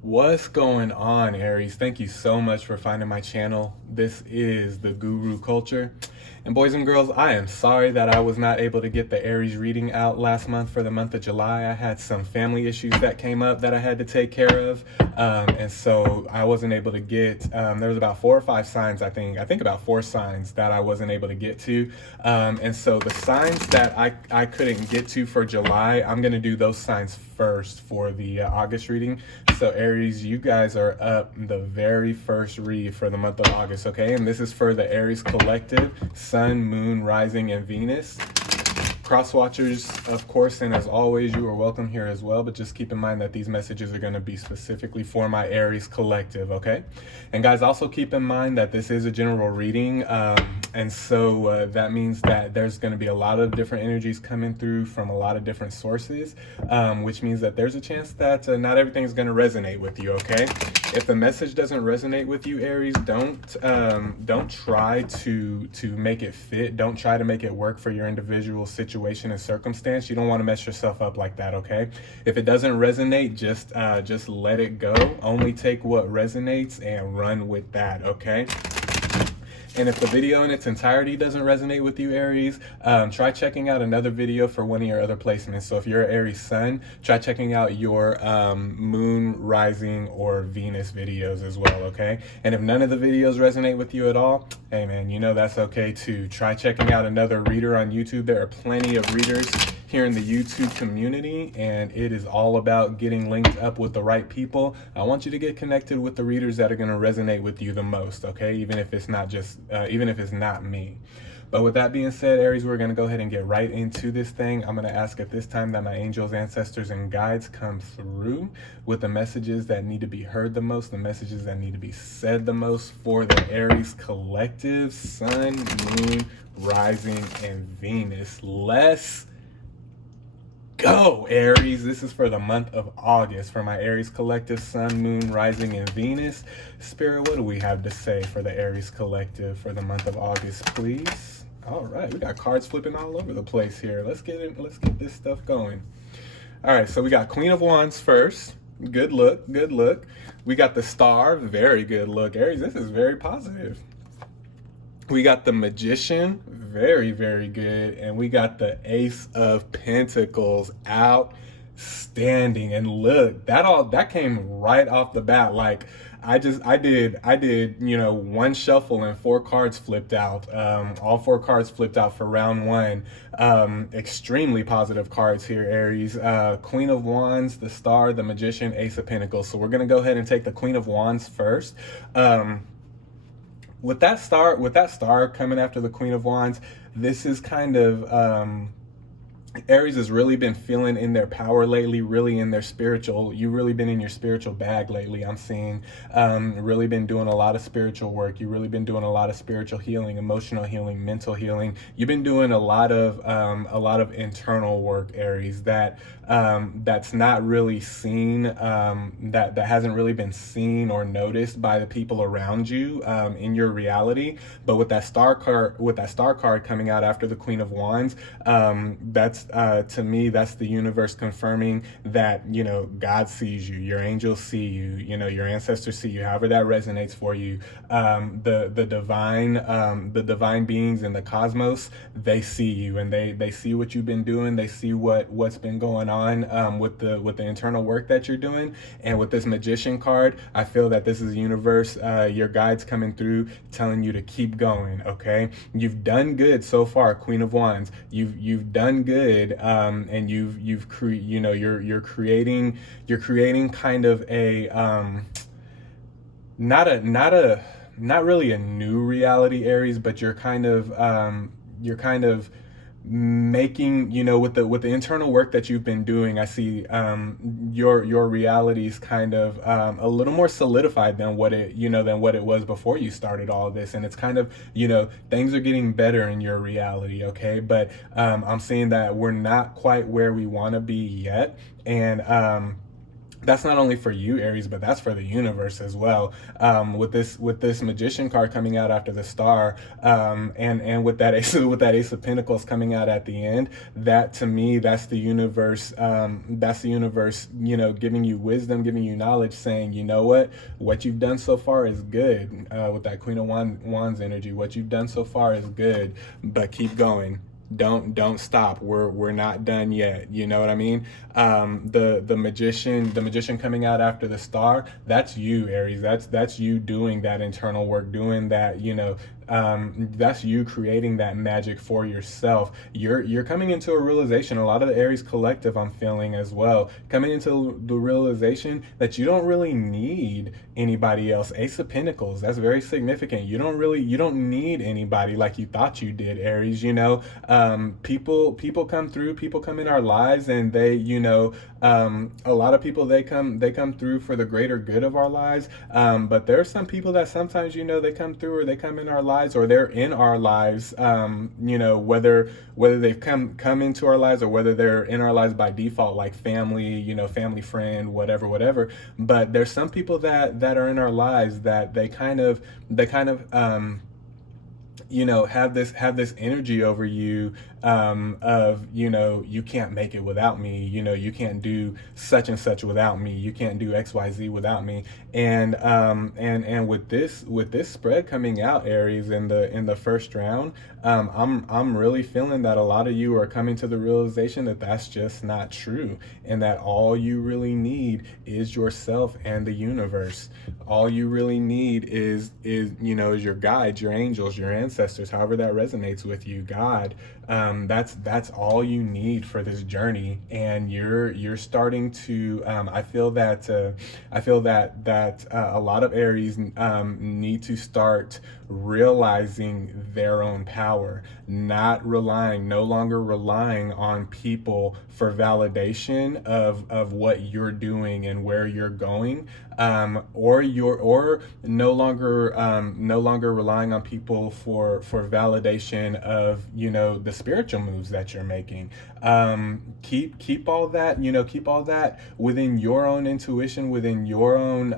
What's going on, Aries? Thank you so much for finding my channel. This is the Guru Culture. And boys and girls, I am sorry that I was not able to get the Aries reading out last month for the month of July. I had some family issues that came up that I had to take care of. And so I wasn't able to get, there was about 4 or 5 signs, I think about 4 signs that I wasn't able to get to. And so the signs that I couldn't get to for July, I'm going to do those signs first for the August reading. So Aries, you guys are up the very first read for the month of August, okay? And this is for the Aries collective, Sun, Moon, Rising, and Venus. Cross watchers, of course, and as always, you are welcome here as well, but just keep in mind that these messages are going to be specifically for my Aries collective, okay? And guys, also keep in mind that this is a general reading, and so that means that there's going to be a lot of different energies coming through from a lot of different sources, which means that there's a chance that not everything's going to resonate with you, okay? If the message doesn't resonate with you, Aries, don't try to make it fit. Don't try to make it work for your individual situation and circumstance. You don't want to mess yourself up like that, okay? If it doesn't resonate, just let it go. Only take what resonates and run with that, okay? And if the video in its entirety doesn't resonate with you, Aries, try checking out another video for one of your other placements. So if you're an Aries Sun, try checking out your Moon, Rising, or Venus videos as well, okay? And if none of the videos resonate with you at all, hey man, you know that's okay too. Try checking out another reader on YouTube. There are plenty of readers here in the YouTube community, and it is all about getting linked up with the right people. I want you to get connected with the readers that are going to resonate with you the most, okay? Even if it's not me. But with that being said, Aries, we're going to go ahead and get right into this thing. I'm going to ask at this time that my angels, ancestors, and guides come through with the messages that need to be heard the most, the messages that need to be said the most for the Aries collective, Sun, Moon, Rising, and Venus. Let's go, Aries. This is for the month of August for my Aries collective, Sun, Moon, Rising, and Venus. Spirit, what do we have to say for the Aries collective for the month of August, please? All right, we got cards flipping all over the place here. Let's get this stuff going. All right, so we got Queen of Wands first. Good look, good look. We got the Star, very good look. Aries, this is very positive. We got the Magician, very, very good. And we got the Ace of Pentacles, outstanding. And look, that came right off the bat. Like I did, you know, one shuffle and 4 cards flipped out. All 4 cards flipped out for round one. Extremely positive cards here, Aries. Queen of Wands, the Star, the Magician, Ace of Pentacles. So we're gonna go ahead and take the Queen of Wands first. With that star coming after the Queen of Wands, this is kind of Aries has really been feeling in their power lately, really in their spiritual. You've really been in your spiritual bag lately. I'm seeing really been doing a lot of spiritual work. You've really been doing a lot of spiritual healing, emotional healing, mental healing. You've been doing a lot of internal work, Aries, that's not really seen, that hasn't really been seen or noticed by the people around you in your reality. But with that star card coming out after the Queen of Wands, that's to me, that's the universe confirming that, you know, God sees you, your angels see you, you know, your ancestors see you, however that resonates for you. The divine beings in the cosmos, they see you, and they see what you've been doing. They see what's been going on with the internal work that you're doing. And with this Magician card, I feel that this is the universe, your guides coming through, telling you to keep going. Okay, you've done good so far, Queen of Wands. You've done good, and you're creating kind of a not really a new reality, Aries, but you're kind of making, you know, with the internal work that you've been doing. I see your reality is kind of a little more solidified than what it was before you started all of this, and it's kind of, you know, things are getting better in your reality, okay? But I'm seeing that we're not quite where we want to be yet, and that's not only for you, Aries, but that's for the universe as well. With this Magician card coming out after the Star, and with that Ace of Pentacles coming out at the end, that to me, that's the universe. That's the universe, giving you wisdom, giving you knowledge, saying, you know what you've done so far is good. With that Queen of Wands energy, what you've done so far is good, but keep going. Don't stop. We're not done yet. You know what I mean? The magician coming out after the Star, that's you, Aries. That's you doing that internal work, doing that, that's you creating that magic for yourself. You're coming into a realization. A lot of the Aries collective, I'm feeling as well, coming into the realization that you don't really need anybody else. Ace of Pentacles, that's very significant. You don't need anybody like you thought you did, Aries. People come through, people come in our lives, and they, a lot of people, they come through for the greater good of our lives. But there are some people that sometimes, they come through, or they come in our lives, or they're in our lives, whether they've come into our lives, or whether they're in our lives by default, like family, family, friend, whatever. But there's some people that are in our lives that they kind of have this energy over you, of, you can't make it without me. You can't do such and such without me. You can't do XYZ without me. And with this spread coming out, Aries, in the first round, I'm really feeling that a lot of you are coming to the realization that that's just not true, and that all you really need is yourself and the universe. All you really need is your guides, your angels, your ancestors, however that resonates with you, God. That's all you need for this journey, and you're starting to. I feel that a lot of Aries need to start realizing their own power, no longer relying on people for validation of what you're doing and where you're going, or no longer relying on people for validation of the spiritual moves that you're making. Keep all that within your own intuition, within your own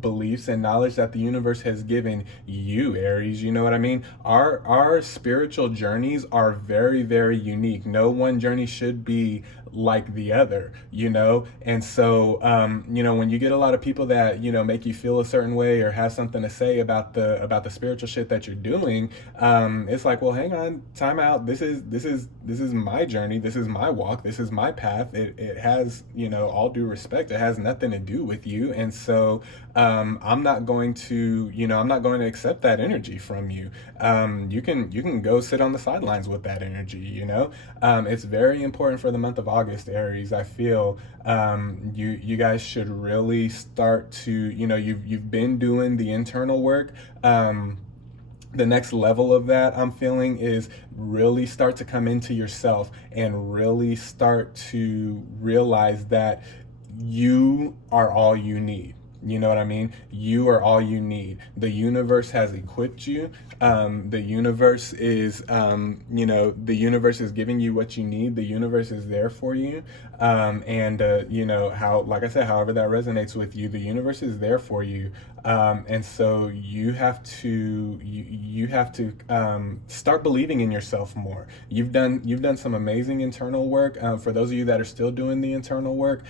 beliefs and knowledge that the universe has given you, Aries. You know what I mean? Our spiritual journeys are very, very unique. No one journey should be like the other, and so when you get a lot of people that make you feel a certain way, or have something to say about the spiritual shit that you're doing, it's like, well, hang on, time out. This is my journey, this is my walk, this is my path. It has, all due respect, it has nothing to do with you. And so I'm not going to accept that energy from you. You can go sit on the sidelines with that energy. It's very important for the month of August, Aries. I feel you guys should really start to, you've been doing the internal work. The next level of that, I'm feeling, is really start to come into yourself and really start to realize that you are all you need. You know what I mean? You are all you need. The universe has equipped you. The universe is, the universe is giving you what you need. The universe is there for you. Like I said, however that resonates with you, the universe is there for you. And so you have to start believing in yourself more. You've done some amazing internal work. For those of you that are still doing the internal work,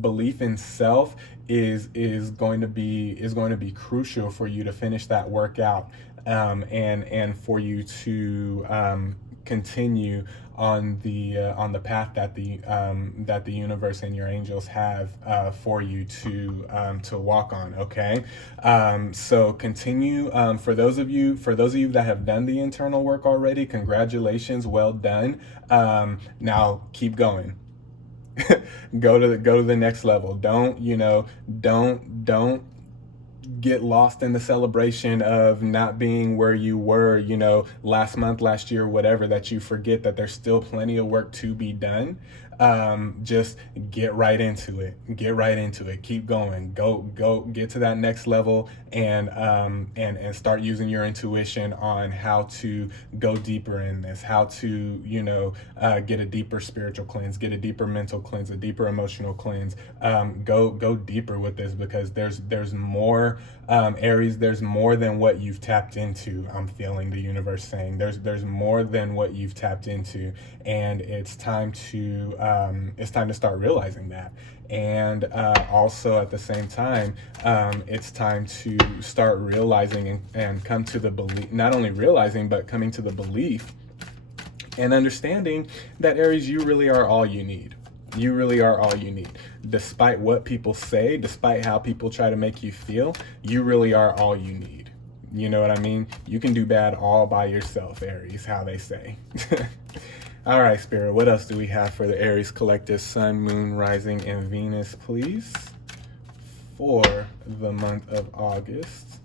belief in self is going to be crucial for you to finish that work out, and for you to continue on the path that the universe and your angels have for you to walk on. Okay, so continue. For those of you that have done the internal work already, congratulations, well done. Now keep going. Go to the next level. Don't get lost in the celebration of not being where you were, last month, last year, whatever, that you forget that there's still plenty of work to be done. Just get right into it. Get right into it. Keep going. Go. Get to that next level, and start using your intuition on how to go deeper in this. How to get a deeper spiritual cleanse, get a deeper mental cleanse, a deeper emotional cleanse. Go deeper with this, because there's more, Aries. There's more than what you've tapped into. I'm feeling the universe saying there's more than what you've tapped into, and it's time to start realizing that. And also at the same time, it's time to start realizing and come to the belief, not only realizing, but coming to the belief and understanding that, Aries, you really are all you need. You really are all you need. Despite what people say, despite how people try to make you feel, you really are all you need. You know what I mean? You can do bad all by yourself, Aries, how they say. All right, Spirit, what else do we have for the Aries collective, Sun, Moon, Rising, and Venus, please, for the month of August?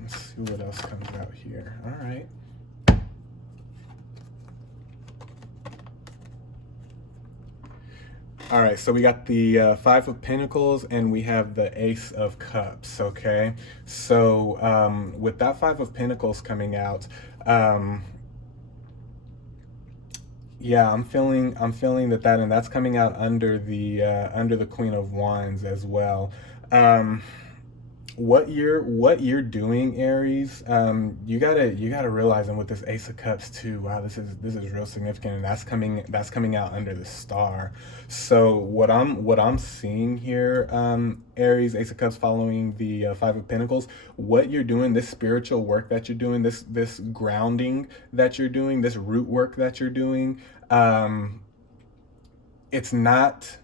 Let's see what else comes out here. All right. All right, so we got the Five of Pentacles, and we have the Ace of Cups, okay? So with that Five of Pentacles coming out, yeah, I'm feeling that, and that's coming out under the Queen of Wands as well. Um, what you're doing, Aries, you gotta realize, and with this Ace of Cups too, wow, this is real significant, and that's coming out under the Star. So what I'm seeing here, Aries, Ace of Cups following the Five of Pentacles, what you're doing, this spiritual work that you're doing, this grounding that you're doing, this root work that you're doing, it's not.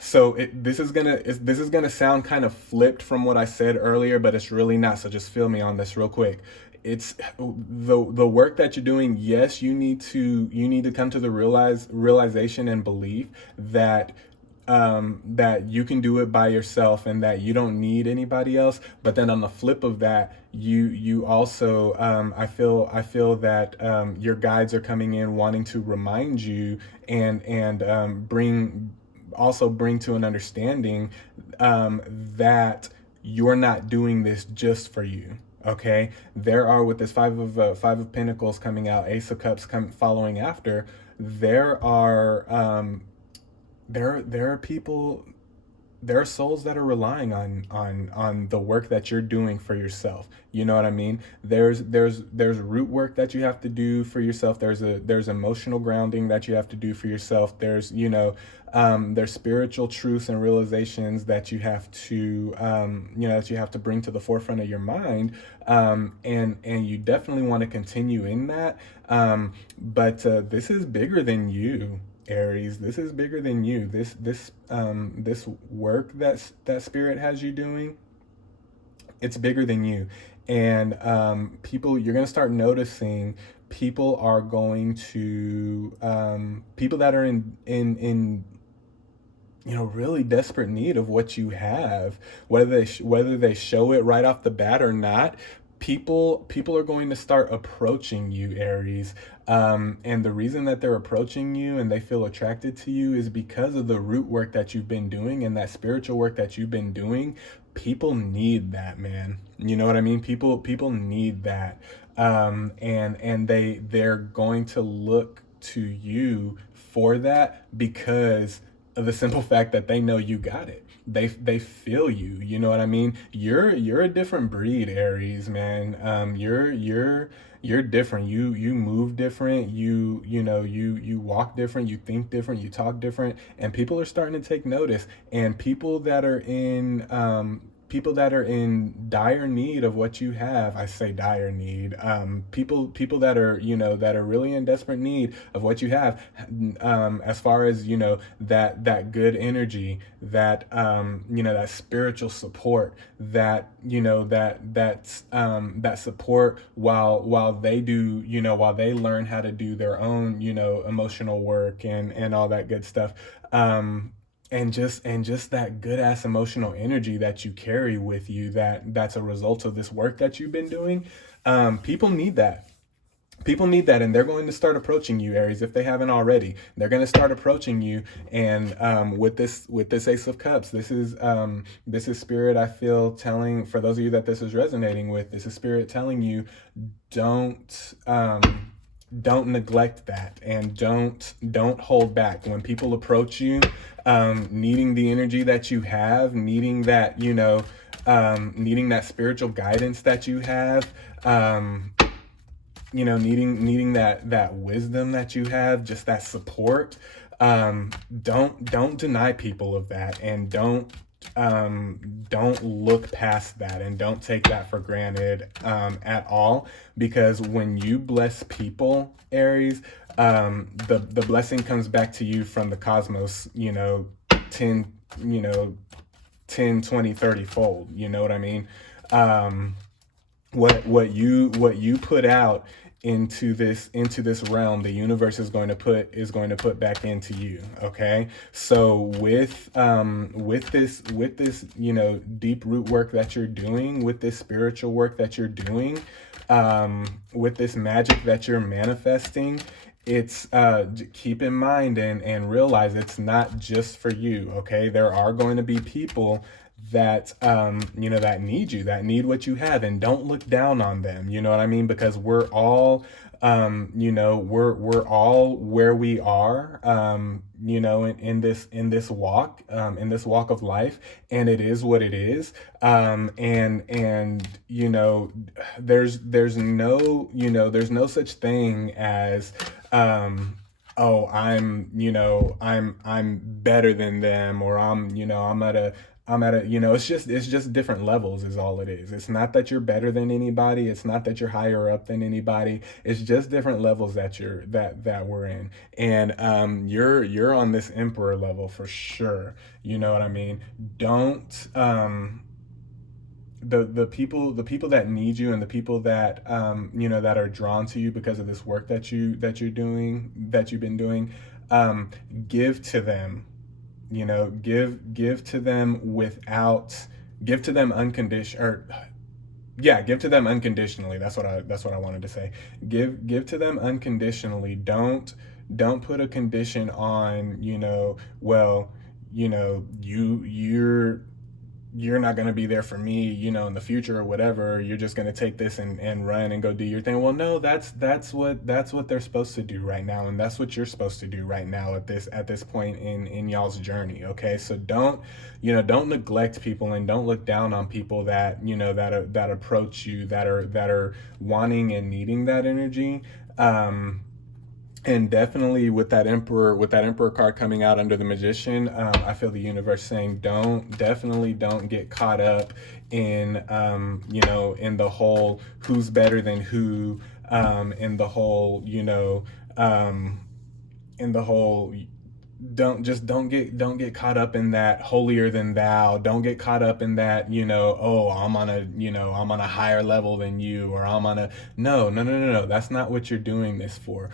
So this is gonna sound kind of flipped from what I said earlier, but it's really not. So just feel me on this real quick. It's the work that you're doing. Yes, you need to come to the realization and belief that that you can do it by yourself, and that you don't need anybody else. But then on the flip of that, you also, I feel that your guides are coming in wanting to remind you, and bring to an understanding, that you're not doing this just for you. Okay, there are, with this Five of Pentacles coming out, Ace of Cups following after. There are there are people, there are souls that are relying on the work that you're doing for yourself. You know what I mean? There's root work that you have to do for yourself. There's emotional grounding that you have to do for yourself. There's spiritual truths and realizations that you have to bring to the forefront of your mind, and you definitely want to continue in that. But this is bigger than you, Aries. This is bigger than you. This work that Spirit has you doing, it's bigger than you. And you're going to start noticing people that are in really desperate need of what you have, whether they show it right off the bat or not. People are going to start approaching you, Aries, and the reason that they're approaching you and they feel attracted to you is because of the root work that you've been doing and that spiritual work that you've been doing. People need that, man. You know what I mean? People need that, and they're going to look to you for that, because of the simple fact that they know you got it. They feel you. You know what I mean? You're a different breed, Aries, man. You're different. You move different. You walk different. You think different. You talk different. And people are starting to take notice. And people that are in dire need of what you have, I say dire need, people that are really in desperate need of what you have, as far as that good energy, that spiritual support, that support, while they learn how to do their own emotional work and all that good stuff. And just that good ass emotional energy that you carry with you, that's a result of this work that you've been doing. People need that. People need that, and they're going to start approaching you, Aries, if they haven't already. They're going to start approaching you, and with this Ace of Cups, this is Spirit. I feel telling, for those of you that this is resonating with, this is Spirit telling you, don't don't neglect that, and don't hold back when people approach you, needing the energy that you have, needing that, needing that spiritual guidance that you have. Needing that wisdom that you have, just that support. Don't deny people of that, and don't look past that, and don't take that for granted at all, because when you bless people, Aries, the blessing comes back to you from the cosmos, 10 10, 20, 30 fold. You know what I mean? What you put out into this realm, the universe is going to put back into you. Okay, so with this deep root work that you're doing, with this spiritual work that you're doing, with this magic that you're manifesting, it's keep in mind and realize it's not just for you. Okay, there are going to be people that that need you, that need what you have, and don't look down on them. You know what I mean? Because we're all we're all where we are, in this walk of life, and it is what it is. And there's no such thing as oh, I'm better than them, or I'm at a, it's just different levels is all it is. It's not that you're better than anybody. It's not that you're higher up than anybody. It's just different levels that we're in. And you're on this emperor level for sure. You know what I mean? Don't the people that need you, and the people that that are drawn to you because of this work that you've been doing, give to them. Give to them give to them unconditional, or yeah, give to them unconditionally. That's what I wanted to say. Give to them unconditionally. Don't put a condition on, well, you're not going to be there for me, in the future or whatever. You're just going to take this and run and go do your thing. Well, no, that's what they're supposed to do right now. And that's what you're supposed to do right now at this point in y'all's journey. Okay. So don't neglect people, and don't look down on people that approach you, that are wanting and needing that energy. And definitely with that emperor card coming out under the magician, I feel the universe saying don't get caught up in the whole who's better than who, in the whole, in the whole don't get caught up in that holier than thou. Don't get caught up in that, oh, I'm on a higher level than you, or I'm on a no, no, no, no, no. That's not what you're doing this for.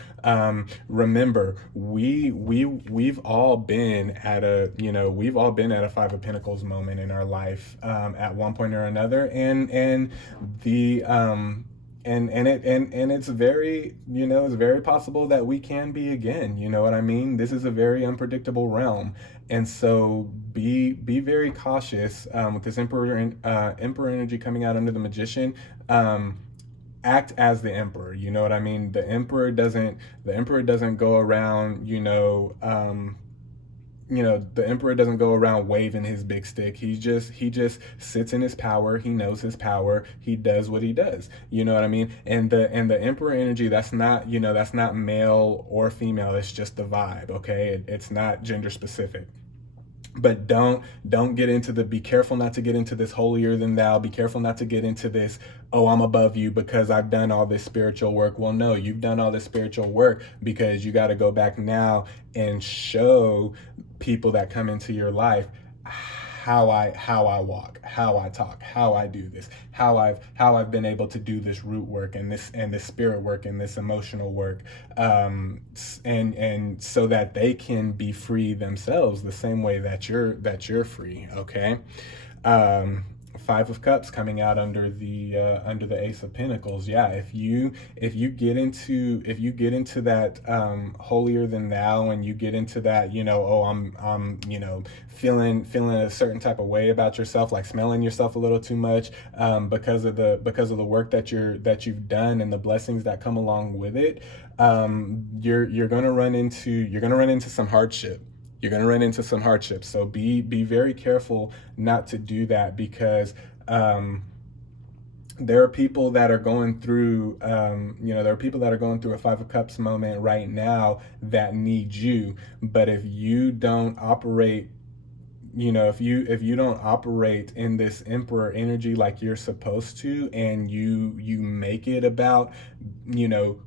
Remember, we've all been at a Five of Pentacles moment in our life, at one point or another, and the and it's very possible that we can be again. You know what I mean? This is a very unpredictable realm, and so be very cautious, with this emperor energy coming out under the magician. Act as the emperor. You know what I mean? The emperor doesn't go around, the emperor doesn't go around waving his big stick. He just sits in his power. He knows his power. He does what he does. You know what I mean? And the emperor energy, that's not male or female. It's just the vibe. Okay, it's not gender specific. But don't get into be careful not to get into this holier than thou. Be careful not to get into this, oh, I'm above you because I've done all this spiritual work. Well, no, you've done all this spiritual work because you got to go back now and show people that come into your life how I walk, how I talk, how I do this, how I've been able to do this root work, and this spirit work, and this emotional work, and so that they can be free themselves the same way that you're free. Okay. Five of Cups coming out under the Ace of Pentacles. Yeah, if you get into that holier than thou, and you get into that, oh, I'm feeling a certain type of way about yourself, like smelling yourself a little too much, because of the work that you've done and the blessings that come along with it. You're gonna run into some hardship. You're going to run into some hardships. So be very careful not to do that, because there are people that are going through, there are people that are going through a Five of Cups moment right now that need you. But if you don't operate, if you don't operate in this Emperor energy like you're supposed to, and you make it about,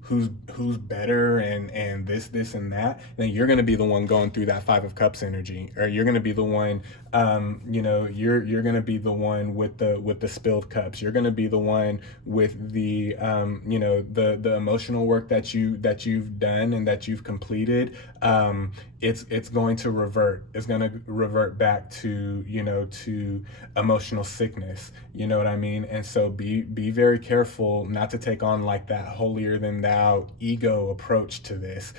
who's better and this and that, then you're going to be the one going through that Five of Cups energy, or you're going to be the one, you're going to be the one with the spilled cups. You're going to be the one with the the emotional work that you've done and that you've completed. It's going to revert. It's going to revert back to to emotional sickness. You know what I mean? And so be very careful not to take on like that holier than thou ego approach to this.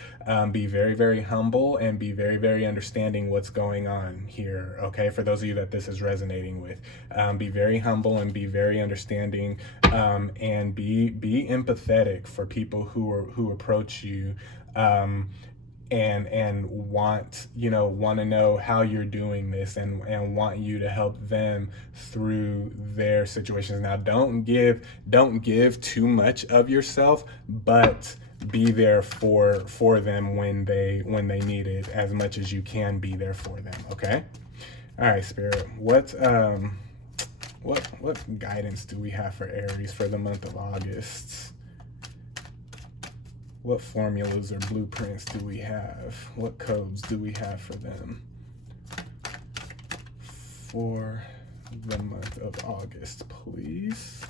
Be very, very humble, and be very, very understanding what's going on here. Okay, for those of you that this is resonating with, be very humble and be very understanding, and be empathetic for people who approach you. And want to know how you're doing this, and want you to help them through their situations. Now, don't give too much of yourself, but be there for them when they need it, as much as you can be there for them. Okay. All right, Spirit, what guidance do we have for Aries for the month of August? What formulas or blueprints do we have? What codes do we have for them for the month of August, please?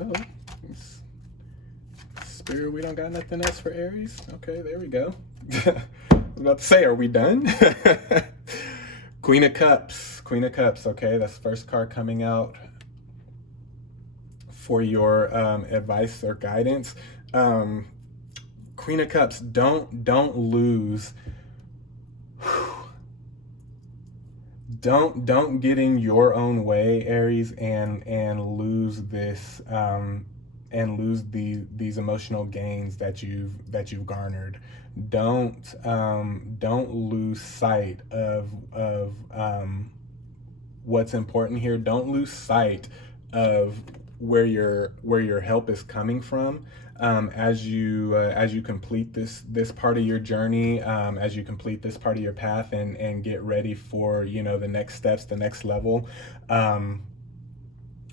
Oh, Spirit, we don't got nothing else for Aries? Okay, there we go. I was about to say, are we done? Queen of Cups. Okay, that's the first card coming out for your advice or guidance. Queen of Cups, don't lose. Don't get in your own way, Aries, and lose this and lose these emotional gains that you've garnered. Don't lose sight of what's important here. Don't lose sight of where your help is coming from. As you complete this part of your journey, as you complete this part of your path, and get ready for the next steps, the next level.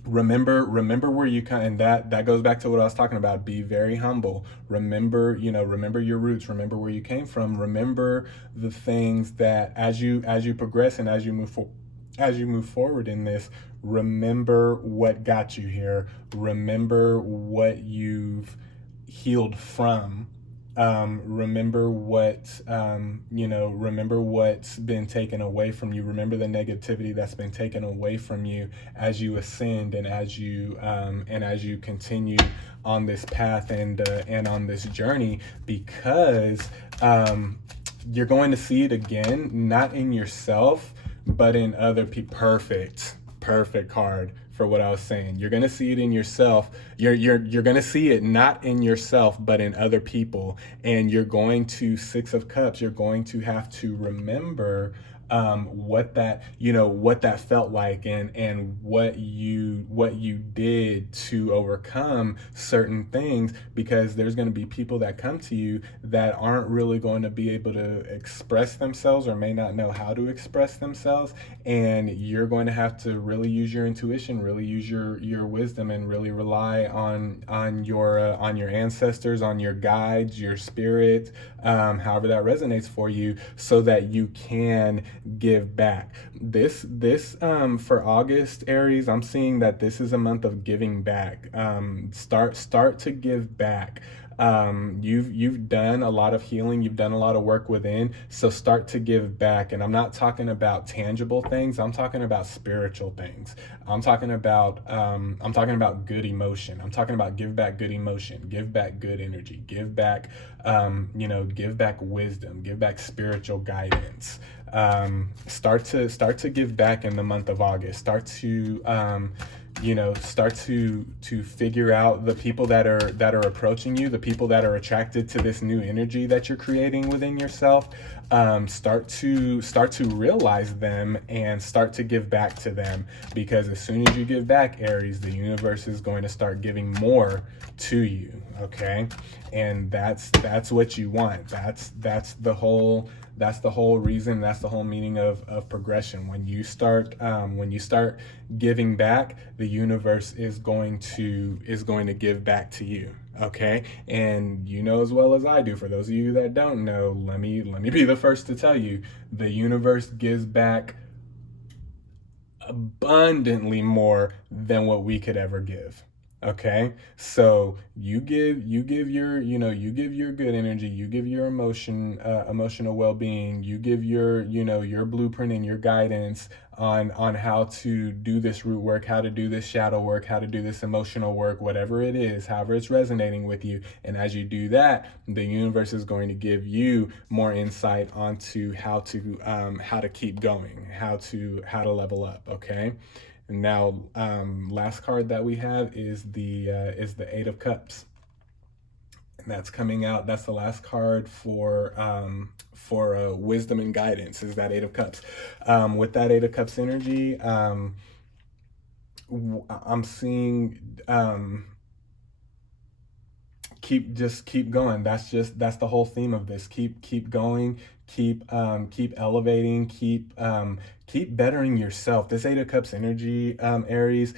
Remember where you come, and that goes back to what I was talking about. Be very humble. Remember your roots. Remember where you came from. Remember the things that as you progress and as you move forward in this. Remember what got you here. Remember what you've healed from. Remember what remember what's been taken away from you. Remember the negativity that's been taken away from you as you ascend, and as you continue on this path and on this journey, because you're going to see it again, not in yourself, but in other people. Perfect card for what I was saying. You're gonna see it in yourself. You're gonna see it not in yourself, but in other people. And you're going to, Six of Cups, you're going to have to remember what that, what that felt like, and what you did to overcome certain things, because there's going to be people that come to you that aren't really going to be able to express themselves, or may not know how to express themselves, and you're going to have to really use your intuition, really use your wisdom, and really rely on your ancestors, on your guides, your spirit, however that resonates for you, so that you can give back. This for August, Aries, I'm seeing that this is a month of giving back. Start to give back. You've done a lot of healing, you've done a lot of work within, so start to give back. And I'm not talking about tangible things, I'm talking about spiritual things. I'm talking about good emotion. I'm talking about give back good emotion, give back good energy, give back give back wisdom, give back spiritual guidance. Start to give back in the month of August. Start to figure out the people that are approaching you, the people that are attracted to this new energy that you're creating within yourself. Start to realize them and start to give back to them, because as soon as you give back, Aries, the universe is going to start giving more to you. Okay, and that's what you want. That's the whole reason, that's the whole meaning of progression. When you start giving back, the universe is going to give back to you. Okay, and you know as well as I do, for those of you that don't know, let me be the first to tell you, the universe gives back abundantly more than what we could ever give. Okay, so you give your good energy, you give your emotional well-being, you give your blueprint and your guidance on how to do this root work, how to do this shadow work, how to do this emotional work, whatever it is, however it's resonating with you. And as you do that, the universe is going to give you more insight onto how to keep going, how to level up. Okay. And now, last card that we have is the Eight of Cups, and that's coming out. That's the last card for wisdom and guidance. Is that Eight of Cups? With that Eight of Cups energy, I'm seeing keep going. That's the whole theme of this. Keep going, keep elevating, keep bettering yourself. This Eight of Cups energy, Aries,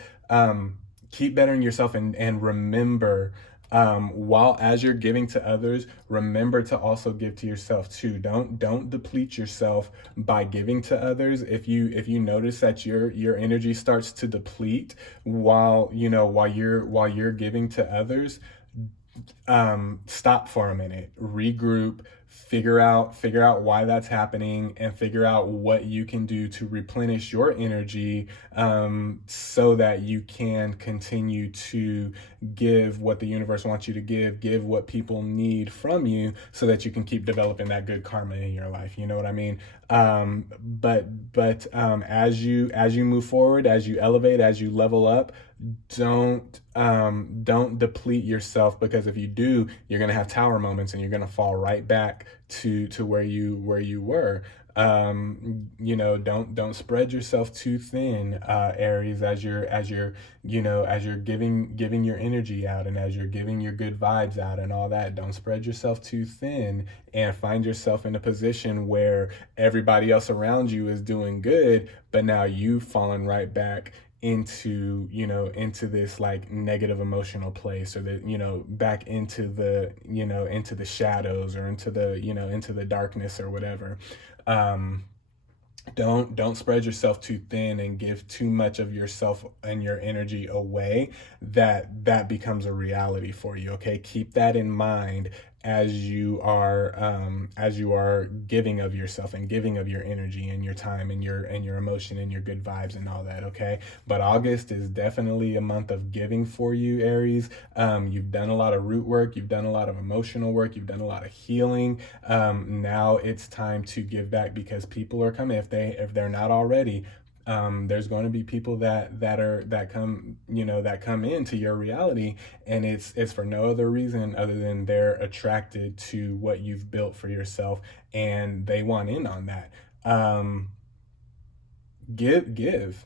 keep bettering yourself, and remember, while as you're giving to others, remember to also give to yourself too. Don't deplete yourself by giving to others. If you notice that your energy starts to deplete while you're giving to others, stop for a minute, regroup, figure out why that's happening, and figure out what you can do to replenish your energy, so that you can continue to give what the universe wants you to give what people need from you, so that you can keep developing that good karma in your life. You know what I mean? But as you move forward, as you elevate, as you level up, don't deplete yourself, because if you do, you're gonna have tower moments, and you're gonna fall right back to where you were. Don't spread yourself too thin, Aries, as you're giving your energy out, and as you're giving your good vibes out and all that. Don't spread yourself too thin and find yourself in a position where everybody else around you is doing good, but now you've fallen right back into this like negative emotional place, or back into the shadows, or into the darkness, or whatever. Don't spread yourself too thin and give too much of yourself and your energy away, that becomes a reality for you. Okay, keep that in mind as you are giving of yourself, and giving of your energy, and your time, and your emotion, and your good vibes, and all that. Okay, but August is definitely a month of giving for you, Aries. You've done a lot of root work, you've done a lot of emotional work, you've done a lot of healing. Now it's time to give back, because people are coming, if they're not already, There's going to be people that come, that come into your reality, and it's for no other reason other than they're attracted to what you've built for yourself, and they want in on that. Um, give give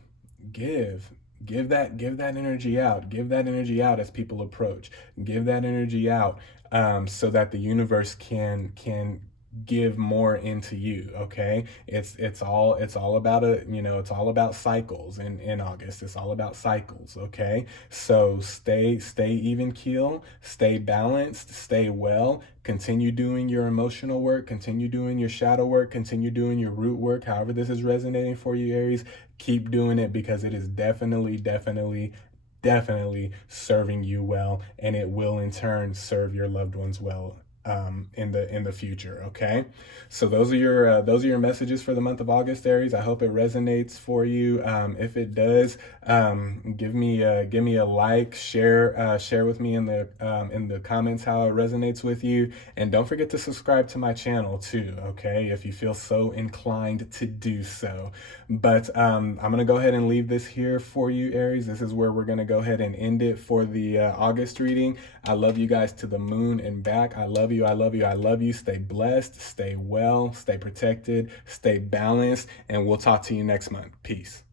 give give that energy out, give that energy out as people approach, give that energy out, so that the universe can give more into you. Okay, it's all about it's all about cycles. In August, it's all about cycles. Okay, so stay even keel, stay balanced, stay well, continue doing your emotional work, continue doing your shadow work, continue doing your root work. However this is resonating for you, Aries, keep doing it, because it is definitely serving you well, and it will in turn serve your loved ones well, in the future. Okay, so those are your messages for the month of August, Aries. I hope it resonates for you. If it does, give me a like, share with me in the comments how it resonates with you, and don't forget to subscribe to my channel too. Okay, if you feel so inclined to do so. But I'm gonna go ahead and leave this here for you, Aries. This is where we're gonna go ahead and end it for the August reading. I love you guys to the moon and back. I love you. I love you. I love you. Stay blessed. Stay well. Stay protected. Stay balanced. And we'll talk to you next month. Peace.